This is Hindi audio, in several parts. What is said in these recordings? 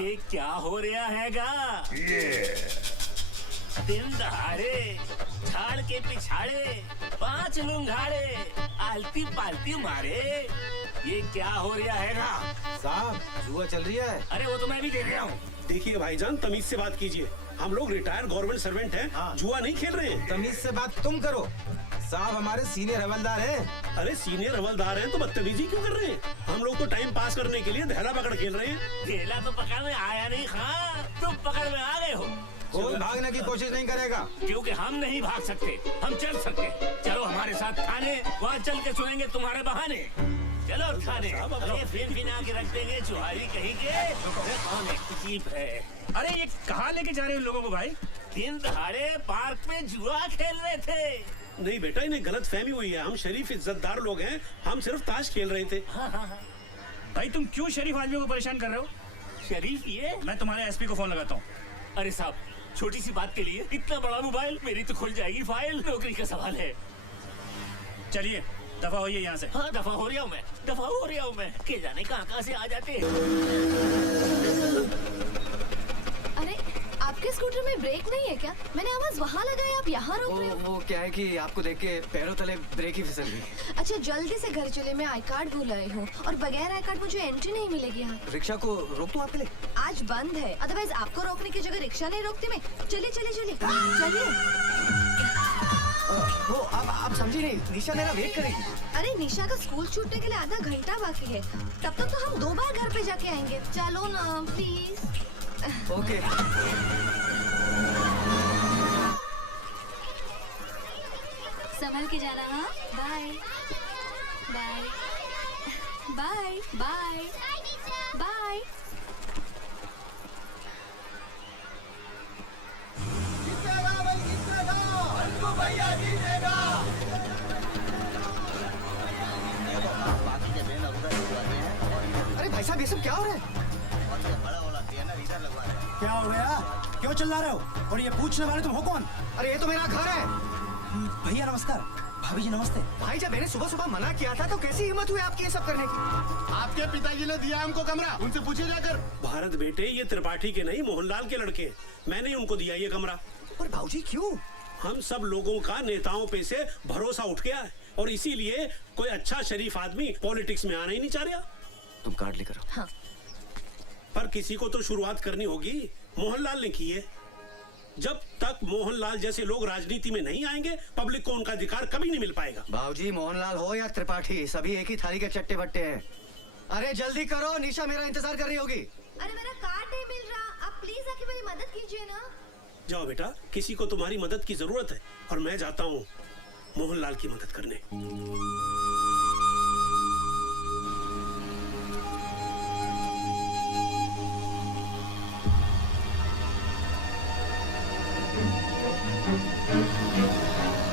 ये क्या हो रहा हैगा? दिन दहाड़े झाड़ के पिछाड़े 5 लुंगाड़े आलती पालती मारे, ये क्या हो रहा हैगा? साहब जुआ चल रही है। अरे वो तो मैं भी देख रहा हूँ। देखिए भाईजान, तमीज से बात कीजिए। हम लोग रिटायर्ड गवर्नमेंट सर्वेंट हैं, हाँ। जुआ नहीं खेल रहे हैं। तमीज से बात तुम करो। साहब हमारे सीनियर हवलदार हैं। अरे सीनियर हवलदार हैं तो बदतमीजी क्यों कर रहे हैं? हम लोग तो टाइम पास करने के लिए धैला पकड़ खेल रहे हैं। केला तो पकड़ में आया नहीं खां, तुम पकड़ में आ गए हो। कोई भागने की कोशिश नहीं करेगा। क्योंकि हम नहीं भाग सकते, हम चल सकते। चलो हमारे साथ थाने, वहाँ चल के सुनेंगे तुम्हारे बहाने। चलो थाने, अरे फिर आके रख देंगे चुहारी कहीं के। कौन एक है? अरे ये कहाँ लेके जा रहे हैं लोगों को भाई? दिन दहाड़े पार्क में जुआ खेल रहे थे। नहीं बेटा, इन्हें गलत फहमी हुई है। हम शरीफ इज्जतदार लोग हैं, हम सिर्फ ताश खेल रहे थे। भाई तुम क्यों शरीफ आदमियों को परेशान कर रहे हो? शरीफ ये? मैं तुम्हारे एसपी को फोन लगाता हूँ। अरे साहब, छोटी सी बात के लिए इतना बड़ा मोबाइल? मेरी तो खुल जाएगी फाइल, नौकरी का सवाल है। चलिए दफा होइए यहाँ से। हाँ दफा हो रहा हूँ मैं, दफा हो रहा हूँ मैं। के जाने कहाँ से आ जाते हैं। अरे आपके स्कूटर में ब्रेक नहीं है क्या? मैंने आवाज वहाँ लगाई, आप यहाँ रोक रहे हो। वो क्या है कि आपको देख के पैरों तले ब्रेक ही फिसल गई। अच्छा जल्दी से घर चले, मैं आई कार्ड भूल आई हूँ और बगैर आई कार्ड मुझे एंट्री नहीं मिलेगी यहाँ। रिक्शा को रोक दूं आपके लिए? आज बंद है, अदरवाइज आपको रोकने की जगह रिक्शा नहीं रोकती मैं। चलिए चलिए चलिए चलिए। वो आप समझी नहीं, निशा मेरा वेट करेगी। अरे निशा का स्कूल छूटने के लिए आधा घंटा बाकी है, तब तक तो हम 2 बार घर पे जाके आएंगे। चलो ना प्लीज। ओके। संभल के जाना। हाँ bye bye bye bye bye. अरे भाई साहब ये सब क्या हो रहा है? क्या हो गया? क्यों चिल्ला रहे हो? और ये पूछने वाले तुम हो कौन? अरे ये तो मेरा घर है। भैया नमस्कार। भाभी जी नमस्ते। भाई जब मैंने सुबह सुबह मना किया था तो कैसी हिम्मत हुई आपकी ये सब करने की? आपके पिताजी ने दिया हमको कमरा, उनसे पूछिए जाकर। भारत बेटे, ये त्रिपाठी के नहीं मोहनलाल के लड़के हैं। मैंने ही उनको दिया ये कमरा। और भाऊजी क्यों? हम सब लोगों का नेताओं पे से भरोसा उठ गया है और इसीलिए कोई अच्छा शरीफ आदमी पॉलिटिक्स में आना ही नहीं चाह रहा। तुम कार्ड लेकर आओ। हाँ। पर किसी को तो शुरुआत करनी होगी। मोहनलाल ने की है। जब तक मोहनलाल जैसे लोग राजनीति में नहीं आएंगे, पब्लिक को उनका अधिकार कभी नहीं मिल पाएगा। भाऊजी मोहनलाल हो या त्रिपाठी, सभी एक ही थाली के चट्टे बट्टे हैं। अरे जल्दी करो, निशा मेरा इंतजार कर रही होगी। अरे मेरा कार्ड नहीं मिल रहा, आप प्लीज आके मेरी मदद कीजिए ना। जाओ बेटा, किसी को तुम्हारी मदद की जरूरत है और मैं जाता हूँ मोहनलाल की मदद करने।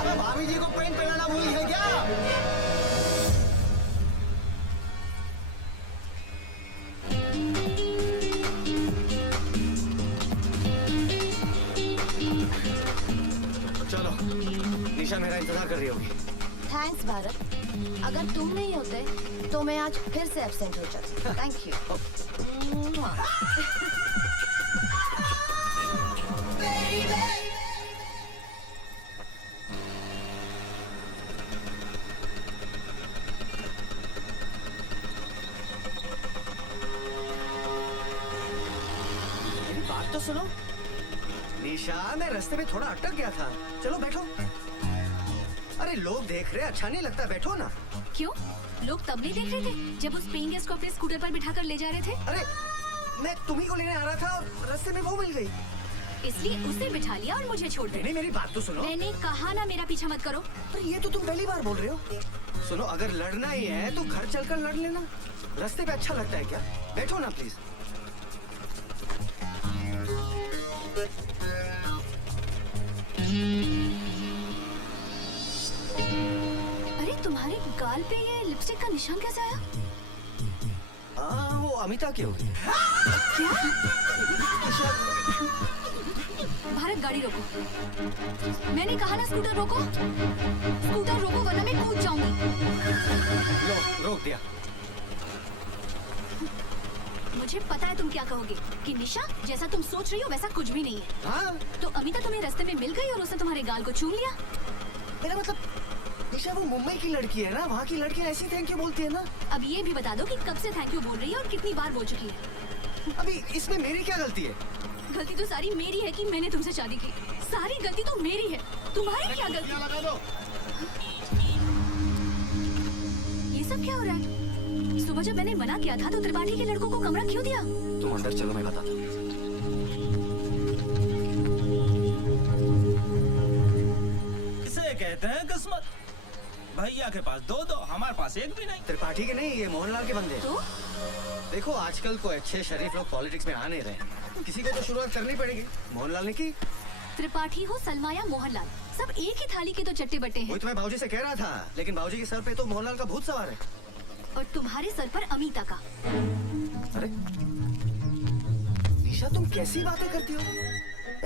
अबे भाभी जी को पेंट पहनाना भूल है क्या? चलो, निशा मेरा इंतजार कर रही होगी। थैंक्स भारत, अगर तुम नहीं होते तो मैं आज फिर से एब्सेंट हो जाती। Thank you. मेरी बात तो सुनो। निशा, मैं रास्ते में थोड़ा अटक गया था। चलो बैठो। अरे लोग देख रहे, अच्छा नहीं लगता, बैठो ना। क्यों? लोग तब नहीं देख रहे थे जब उस पेइंग गेस्ट को अपने स्कूटर पर बिठाकर ले जा रहे थे? अरे मैं तुम्ही को लेने आ रहा था और रास्ते में वो मिल गई। इसलिए उसे बिठा लिया और मुझे छोड़ दिया। नहीं मेरी बात तो सुनो। मैंने कहा ना मेरा पीछा मत करो। अरे ये तो तुम पहली बार बोल रहे हो। सुनो, अगर लड़ना ही है तो घर चलकर लड़ लेना। रास्ते पे अच्छा लगता है क्या? बैठो ना प्लीज। अरे तुम्हारे गाल पे ये लिपस्टिक का निशान कैसे आया? हाँ वो अमिता की होगी। क्या? भारत गाड़ी रोको। मैंने कहा ना स्कूटर रोको। स्कूटर रोको वरना मैं कूद जाऊंगी। लो रोक दिया। मुझे पता है तुम क्या कहोगे कि निशा जैसा तुम सोच रही हो वैसा कुछ भी नहीं है। हाँ तो अमिता तुम्हें रास्ते में मिल गई और उसने तुम्हारे गाल को चूम लिया। मेरा मतलब निशा वो मुंबई की लड़की है ना, वहाँ की लड़की ऐसी थैंक यू बोलती है ना। अब ये भी बता दो कि कब से थैंक यू बोल रही है और कितनी बार बोल चुकी है। अभी इसमें मेरी क्या गलती है? गलती तो सारी मेरी है कि मैंने तुमसे शादी की। सारी गलती तो मेरी है, तुम्हारी क्या गलती? लगा दो। ये सब क्या हो रहा है? सुबह जब मैंने मना किया था तो त्रिपाठी के लड़कों को कमरा क्यों दिया? तुम अंदर चलो, मैं बताता हूँ। इसे कहते हैं किस्मत। भैया के पास दो दो, हमारे पास एक भी नहीं। त्रिपाठी के नहीं, ये मोहनलाल के बंदे। तो देखो आजकल को अच्छे शरीफ लोग पॉलिटिक्स में आ नहीं रहे, किसी को तो शुरुआत करनी पड़ेगी। मोहनलाल ने की। त्रिपाठी हो सलमा या मोहनलाल, सब एक ही थाली के तो चट्टे बट्टे हैं। वही तो मैं बाबूजी से कह रहा था, लेकिन बाबूजी के सर पे तो मोहनलाल का भूत सवार है। और तुम्हारे सर पर अमिता का। अरे निशा, तुम कैसी बातें करती हो?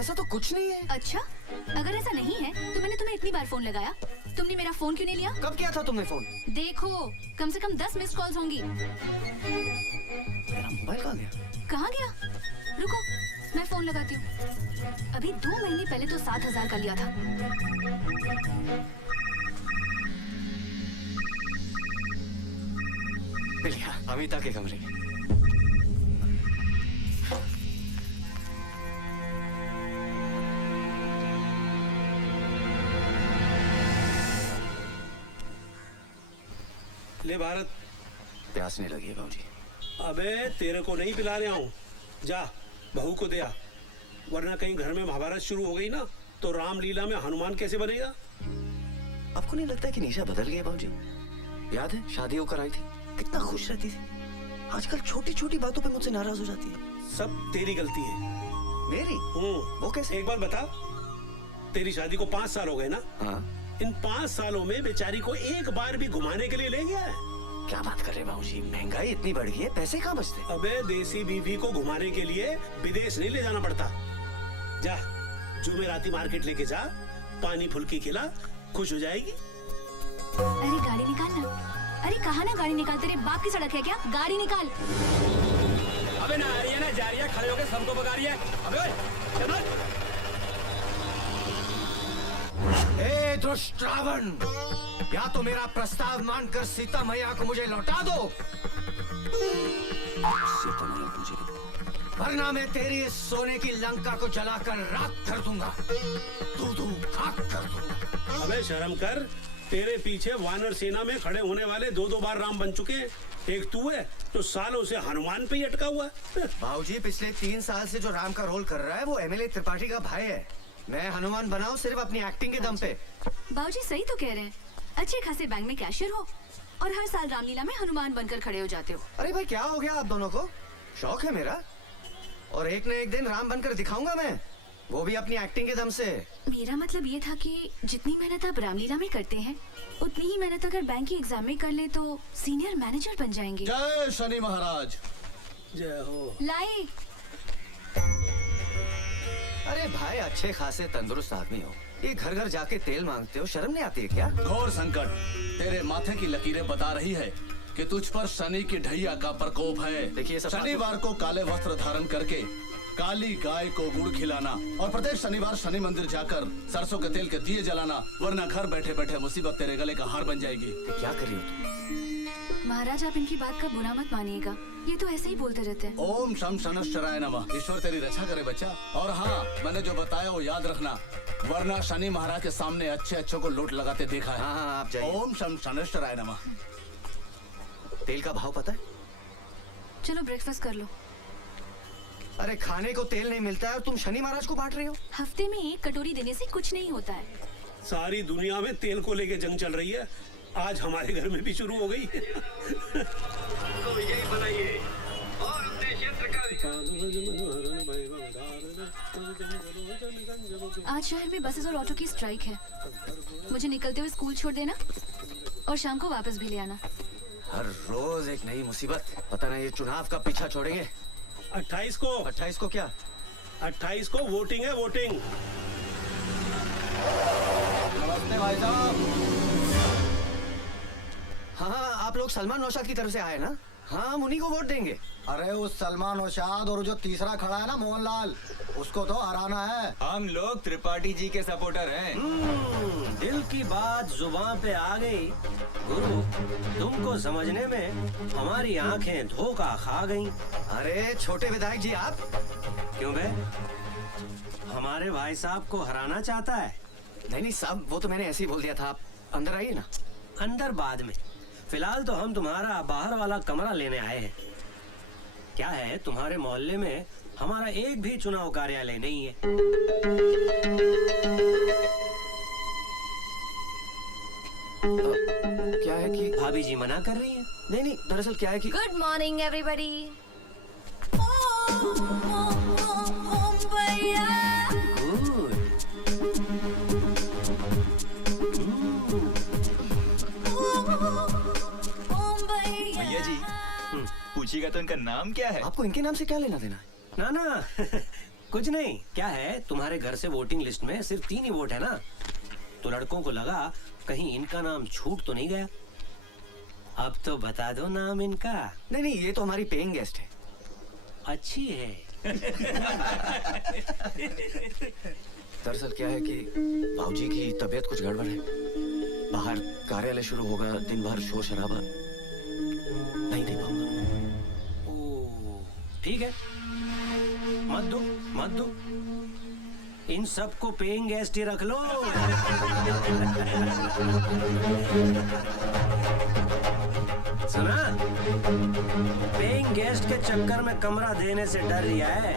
ऐसा तो कुछ नहीं है। अच्छा, अगर ऐसा नहीं है तो मैंने तुम्हें इतनी बार फोन लगाया, तुमने मेरा फोन क्यों नहीं लिया? कब किया था तुमने फोन? देखो, कम से कम 10 मिस्ड कॉल्स होंगी। मेरा मोबाइल कहाँ गया? कहाँ गया? रुको, मैं फोन लगाती हूँ। अभी 2 महीने पहले तो 7,000 का लिया था। मिलिया, अमिता के कमरे में। ले भारत। प्यास नहीं लगी है बाबूजी। अबे तेरे को नहीं पिला रहा हूँ, जा बहू को दे आ, वरना कहीं घर में महाभारत शुरू हो गई ना तो रामलीला में हनुमान कैसे बनेगा? आपको नहीं लगता है कि निशा बदल गई है बाबूजी? याद है शादी होकर आई थी, कितना खुश रहती थी। आजकल छोटी छोटी बातों पे मुझसे नाराज हो जाती है। सब तेरी गलती है। मेरी? वो कैसे? एक बार बता, तेरी शादी को 5 साल हो गए ना? हाँ। इन 5 सालों में बेचारी को एक बार भी घुमाने के लिए ले गया है? क्या बात कर रहे बाबूजी, महंगाई इतनी बढ़ गई है, पैसे कहाँ बचते? अबे देसी बीवी को घुमाने के लिए विदेश नहीं ले जाना पड़ता। जा जुमेराती मार्केट लेके जा, पानी फुल्की खिला, खुश हो जाएगी। अरे गाड़ी निकाल ना। अरे कहाँ ना गाड़ी निकाल, तेरे बाप की सड़क है क्या? गाड़ी निकाल। अबे ना आ रही है ना जा रही है, खड़े होकर सबको भगा रही है। अबे ओए, चल। हे दुष्ट रावण, या तो मेरा प्रस्ताव मानकर सीता मैया को मुझे लौटा दो, सीता मैया मुझे, वरना मैं तेरी इस सोने की लंका को जलाकर राख कर दूंगा, दूं खाक कर दूंगा। अबे शर्म कर, तेरे पीछे वानर सेना में खड़े होने वाले 2-2 बार राम बन चुके हैं, एक तू है तो सालों से हनुमान पे ही अटका हुआ है। बाबूजी पिछले 3 साल से जो राम का रोल कर रहा है वो एमएलए त्रिपाठी का भाई है। मैं हनुमान बनाऊं सिर्फ अपनी एक्टिंग के दम पे। बाबूजी सही तो कह रहे हैं, अच्छे खासे बैंक में कैशियर हो और हर साल रामलीला में हनुमान बनकर खड़े हो जाते हो। अरे भाई क्या हो गया आप दोनों को? शौक है मेरा, और एक न एक दिन राम बनकर दिखाऊंगा मैं, वो भी अपनी एक्टिंग के दम से। मेरा मतलब ये था कि जितनी मेहनत आप रामलीला में करते हैं उतनी ही मेहनत अगर बैंक की एग्जाम में कर ले तो सीनियर मैनेजर बन जाएंगे। जय शनि महाराज। जय हो। लाए। अरे भाई अच्छे खासे तंदुरुस्त आदमी हो, ये घर घर जाके तेल मांगते हो, शर्म नहीं आती है क्या? घोर संकट, तेरे माथे की लकीरें बता रही है कि तुझ पर शनि की ढैया का प्रकोप है। देखिए सब शनिवार को काले वस्त्र धारण करके काली गाय को गुड़ खिलाना और प्रत्येक शनिवार शनि मंदिर जाकर सरसों के तेल के दिए जलाना, वरना घर बैठे बैठे मुसीबत तेरे गले का हार बन जाएगी। क्या कर रही हो तुम? महाराज आप इनकी बात का बुरा मत मानिएगा, ये तो ऐसे ही बोलते रहते हैं। ओम शम शनश्चराय नमः। ईश्वर तेरी रक्षा करे बच्चा। और हाँ, मैंने जो बताया वो याद रखना, वरना शनि महाराज के सामने अच्छे अच्छों को लूट लगाते देखा है। हाँ आप जाइए। ओम शम शनश्चराय नमः। तेल का भाव पता है? चलो ब्रेकफास्ट कर लो। अरे खाने को तेल नहीं मिलता है और तुम शनि महाराज को बांट रही हो? हफ्ते में 1 कटोरी देने से कुछ नहीं होता है। सारी दुनिया में तेल को लेके जंग चल रही है, आज हमारे घर में भी शुरू हो गई। तो यही बनाइए और अपने क्षेत्र का आज शहर में बसेस और ऑटो की स्ट्राइक है, मुझे निकलते हुए स्कूल छोड़ देना और शाम को वापस भी ले आना। हर रोज एक नई मुसीबत, पता नहीं ये चुनाव का पीछा छोड़ेंगे। 28 को 28 को क्या? 28 को वोटिंग है, वोटिंग। नमस्ते भाई साहब। हाँ आप लोग सलमान नौशाद की तरफ से आए ना? हाँ हम उन्हीं को वोट देंगे। अरे उस सलमान ओशाद और जो तीसरा खड़ा है ना मोहनलाल, उसको तो हराना है। हम लोग त्रिपाठी जी के सपोर्टर हैं। दिल की बात जुबान पे आ गई। गुरु, तुमको समझने में हमारी आंखें धोखा खा गईं। अरे छोटे विधायक जी आप। क्यों बे? हमारे भाई साहब को हराना चाहता है? नहीं नहीं साहब, वो तो मैंने ऐसे ही बोल दिया था। आप अंदर आइए ना। अंदर बाद में, फिलहाल तो हम तुम्हारा बाहर वाला कमरा लेने आए हैं। क्या है, तुम्हारे मोहल्ले में हमारा एक भी चुनाव कार्यालय नहीं है। क्या है कि भाभी जी मना कर रही हैं। नहीं नहीं, दरअसल क्या है कि गुड मॉर्निंग एवरीबॉडी। गुड। भैया जी, पूछिएगा तो इनका नाम क्या है? आपको इनके नाम से क्या लेना देना है? ना ना कुछ नहीं। क्या है, तुम्हारे घर से वोटिंग लिस्ट में सिर्फ 3 ही वोट है ना, तो लड़कों को लगा कहीं इनका नाम छूट तो नहीं गया। अब तो बता दो नाम इनका। नहीं नहीं, ये तो हमारी पेइंग गेस्ट है। अच्छी है। दरअसल क्या है कि भाऊजी की तबीयत कुछ गड़बड़ है। बाहर कार्यालय शुरू होगा, दिन भर शोर शराबा, नहीं दे पाऊंगा। ठीक है, मत दो मत दो, इन सबको पेइंग गेस्ट ही रख लो। सुना, पेइंग गेस्ट के चक्कर में कमरा देने से डर रही है।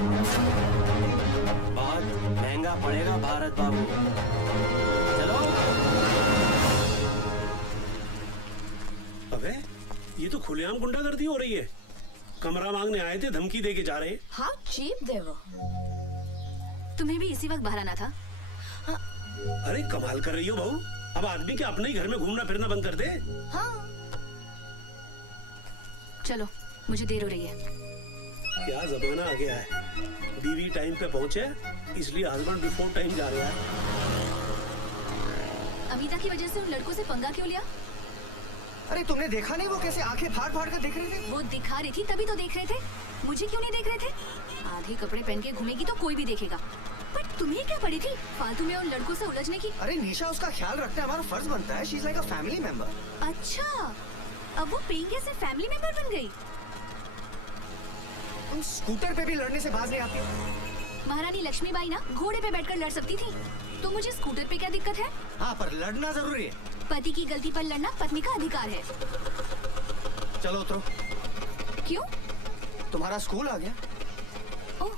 बहुत महंगा पड़ेगा भारत बाबू। चलो। अबे ये तो खुलेआम गुंडागर्दी हो रही है। कमरा मांगने आए थे, धमकी दे के जा रहे हैं। हाउ चीप दे वो। तुम्हें भी इसी वक्त बाहर आना था। अरे कमाल कर रही हो बहू। अब आदमी के अपने ही घर में घूमना फिरना बंद कर दे। हाँ। चलो, मुझे देर हो रही है। क्या जमाना आ गया है, बीवी टाइम पे पहुंचे इसलिए हस्बैंड बिफोर टाइम जा रहा है। अमिता की वजह से उन लड़कों से पंगा क्यों लिया? अरे तुमने देखा नहीं वो कैसे आंखें फाड़ फाड़ कर देख रहे थे? वो दिखा रही थी तभी तो देख रहे थे। मुझे क्यों नहीं देख रहे थे? आधे कपड़े पहन के घूमेगी तो कोई भी देखेगा। पर तुम्हें क्या पड़ी थी फालतू में उन लड़कों से उलझने की? अरे निशा, उसका ख्याल रखना हमारा फर्ज बनता है। She is like a family member. अच्छा, अब वो पेइंग गेस्ट से फैमिली मेंबर बन गई। तुम स्कूटर पे भी लड़ने से बाज नहीं आती। महारानी लक्ष्मीबाई ना घोड़े पे बैठकर लड़ सकती थी, तो मुझे स्कूटर पे क्या दिक्कत है? हाँ, पर लड़ना जरूरी है। पति की गलती पर लड़ना पत्नी का अधिकार है। चलो उतरो। क्यों? तुम्हारा स्कूल आ गया। ओह,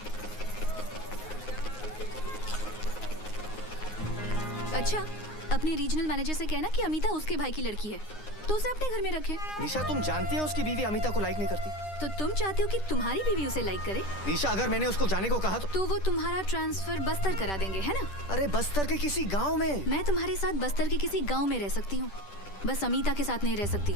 अच्छा, अपने रीजनल मैनेजर से कहना कि अमिता उसके भाई की लड़की है, तो उसे अपने घर में रखे। निशा, तुम जानती हो उसकी बीवी अमिता को लाइक नहीं करती। तो तुम चाहते हो कि तुम्हारी बीवी उसे लाइक करे? निशा, अगर मैंने उसको जाने को कहा तो वो तुम्हारा ट्रांसफर बस्तर करा देंगे, है ना? अरे बस्तर के किसी गांव में। मैं तुम्हारे साथ बस्तर के किसी गांव में रह सकती हूँ, बस अमिता के साथ नहीं रह सकती।